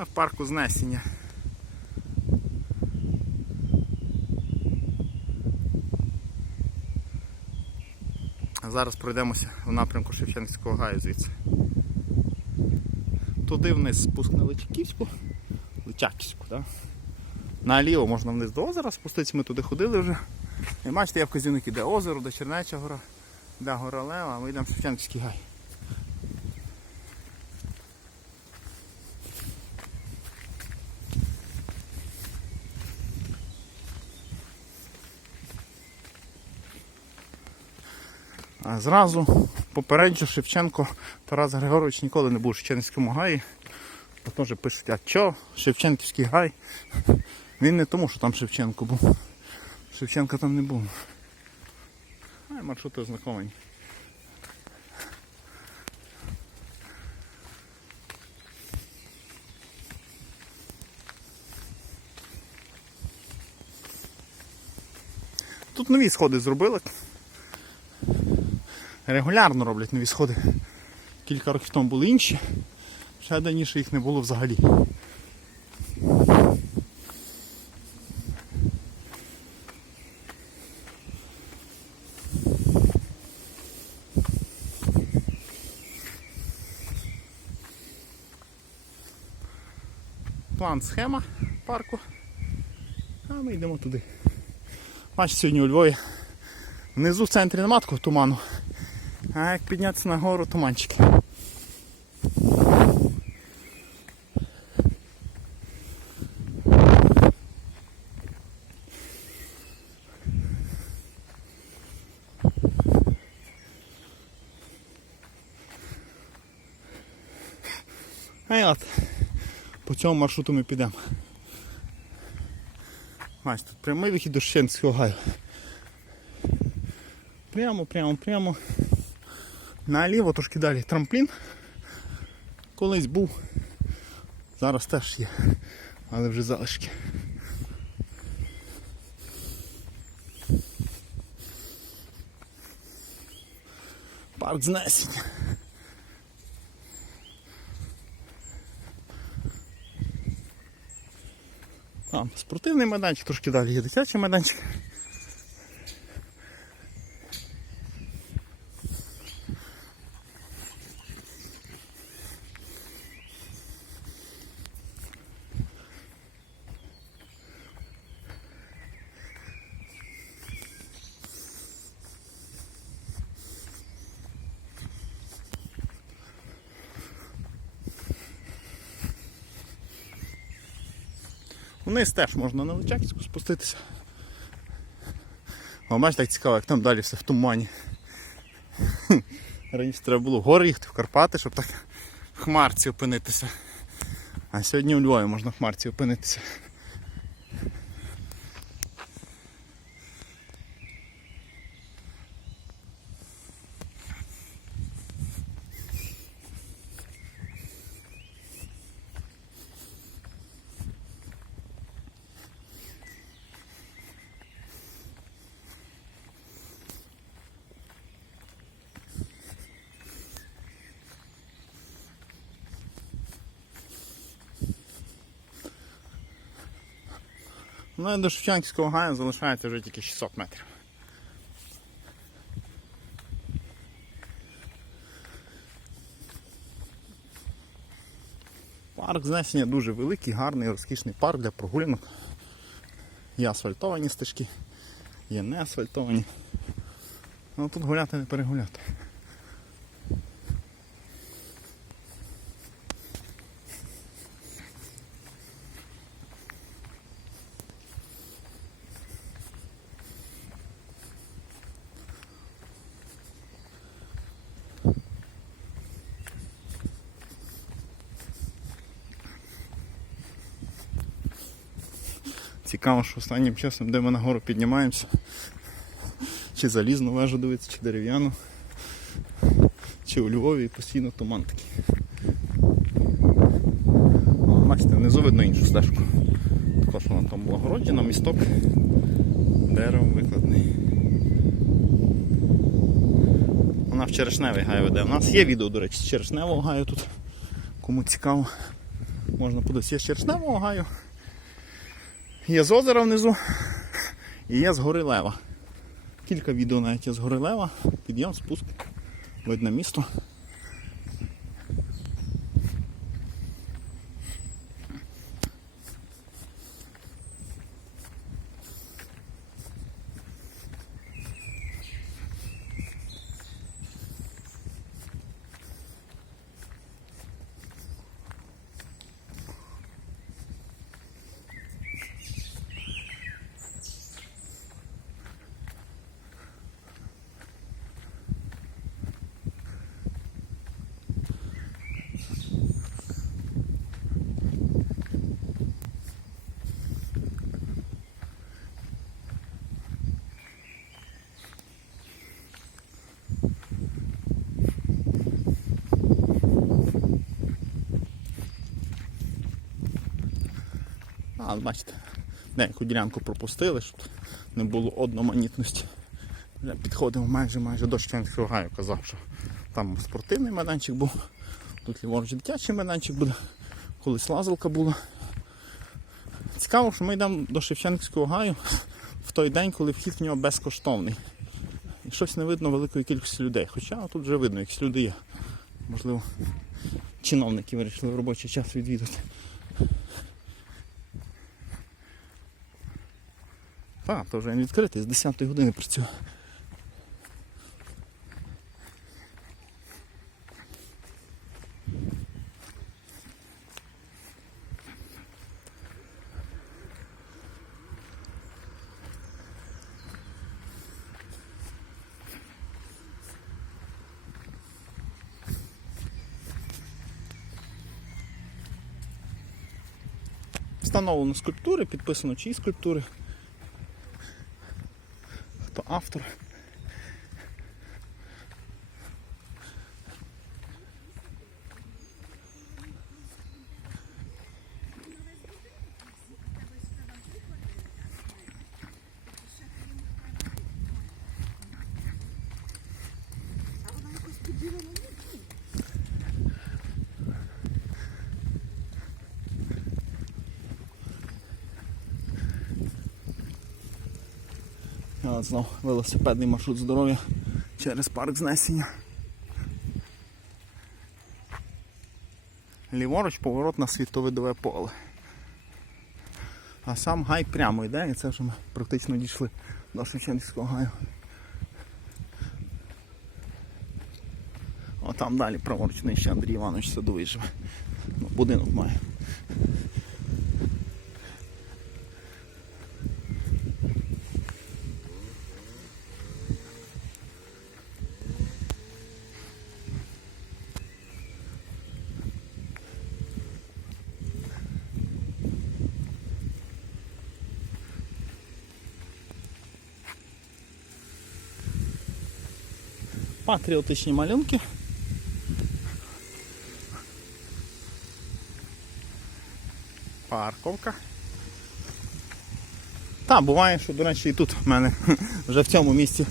А в парку знесення. Зараз пройдемося в напрямку Шевченківського гаю звідси. Туди вниз спуск на Личаківську. Личаківську, так? Наліво можна вниз до озера спуститися, ми туди ходили вже. І бачите, я вказівник іде озеро, де Чернеча гора, де гора Лева, а ми йдемо в Шевченківський гай. Зразу попереджу Шевченко Тарас Григорович ніколи не був у Шевченківському гаї. Бо теж пишуть, а що, Шевченківський гай. Він не тому, що там Шевченко був. Шевченка там не був. А й маршрути ознаковані. Тут нові сходи зробили. Регулярно роблять нові сходи. Кілька років тому були інші. Ще давніше їх не було взагалі. План схема парку. А ми йдемо туди. Бачите, сьогодні у Львові. Внизу в центрі нема такого туману. А як піднятися на гору туманчики. А і от по цьому маршруту ми підемо. Бачите, тут прямий вихід до Шевченського гаю. Прямо, прямо, прямо. Наліво трошки далі трамплін. Колись був. Зараз теж є. Але вже залишки. Парк знесення. Там спортивний майданчик, трошки далі є дитячий майданчик. Вниз теж можна на Личаківську спуститися. А бачите, так цікаво, як там далі все в тумані. Раніше треба було гори їхати в Карпати, щоб так в хмарці опинитися. А сьогодні у Львові можна в хмарці опинитися. Ну і до Шевченківського гаю залишається вже тільки 600 метрів. Парк знесення дуже великий, гарний, розкішний парк для прогулянок. Є асфальтовані стежки, є не асфальтовані. Ну тут гуляти не перегуляти. Цікаво, що останнім часом, де ми на гору піднімаємося, чи залізну вежу дивиться, чи дерев'яну, чи у Львові постійно туман такий. О, Бачите, внизу видно іншу стежку. Також вона там була місток, деревом викладений. Вона в Черешневий гай веде. У нас є відео, до речі, з Черешневого гаю тут. Кому цікаво. Можна подивитися. З Чершневого гаю, є з озера внизу і є з гори Лева. Кілька відео навіть є з гори Лева, підйом, спуск, видно місто. А, бачите, деяку ділянку пропустили, щоб не було одноманітності. Підходимо майже майже до Щенського гаю, казав, що там спортивний майданчик був, тут ліворуч дитячий майданчик буде, колись лазалка була. Цікаво, що ми йдемо до Шевченківського гаю в той день, коли вхід в нього безкоштовний. І щось не видно великої кількості людей. Хоча тут вже видно, якісь люди є. Можливо, чиновники вирішили в робочий час відвідати. Так, то вже він відкритий, з 10 години працює. Встановлено скульптури, підписано чиї скульптури. Хто автор. А знов велосипедний маршрут здоров'я через парк знесення. Ліворуч поворот на світовидове поле. А сам гай прямо йде і це вже ми практично дійшли до Шевченківського гаю. О там далі праворуч нижче Андрій Іванович Садовий живе. Ну, будинок має. Патріотичні малюнки. Парковка. Та, буває, що, до речі, і тут в мене вже в цьому місці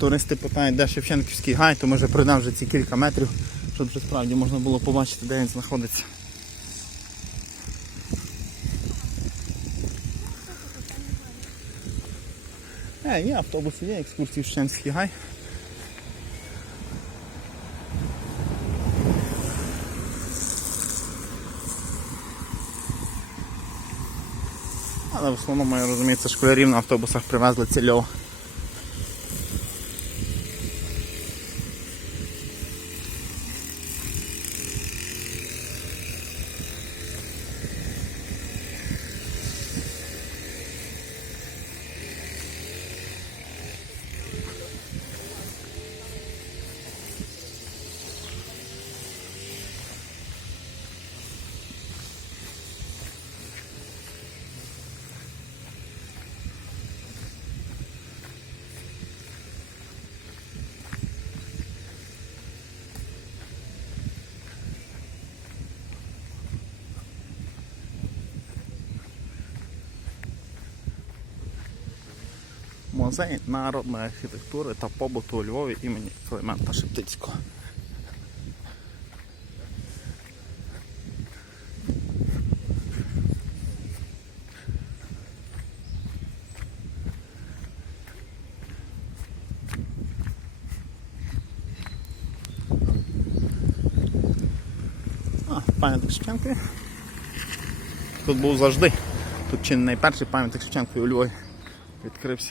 туристи питають, де Шевченківський гай, то ми вже пройдемо вже ці кілька метрів, щоб вже справді можна було побачити, де він знаходиться. Е, є автобуси, є екскурсії в Шевченківський гай. В основному, я розумію, це школярів на автобусах привезли цільово. Музей народної архітектури та побуту у Львові імені Климента Шептицького. Пам'ятник Шевченки. Тут був завжди, тут чи не найперший пам'ятник Шевченкові у Львові відкрився.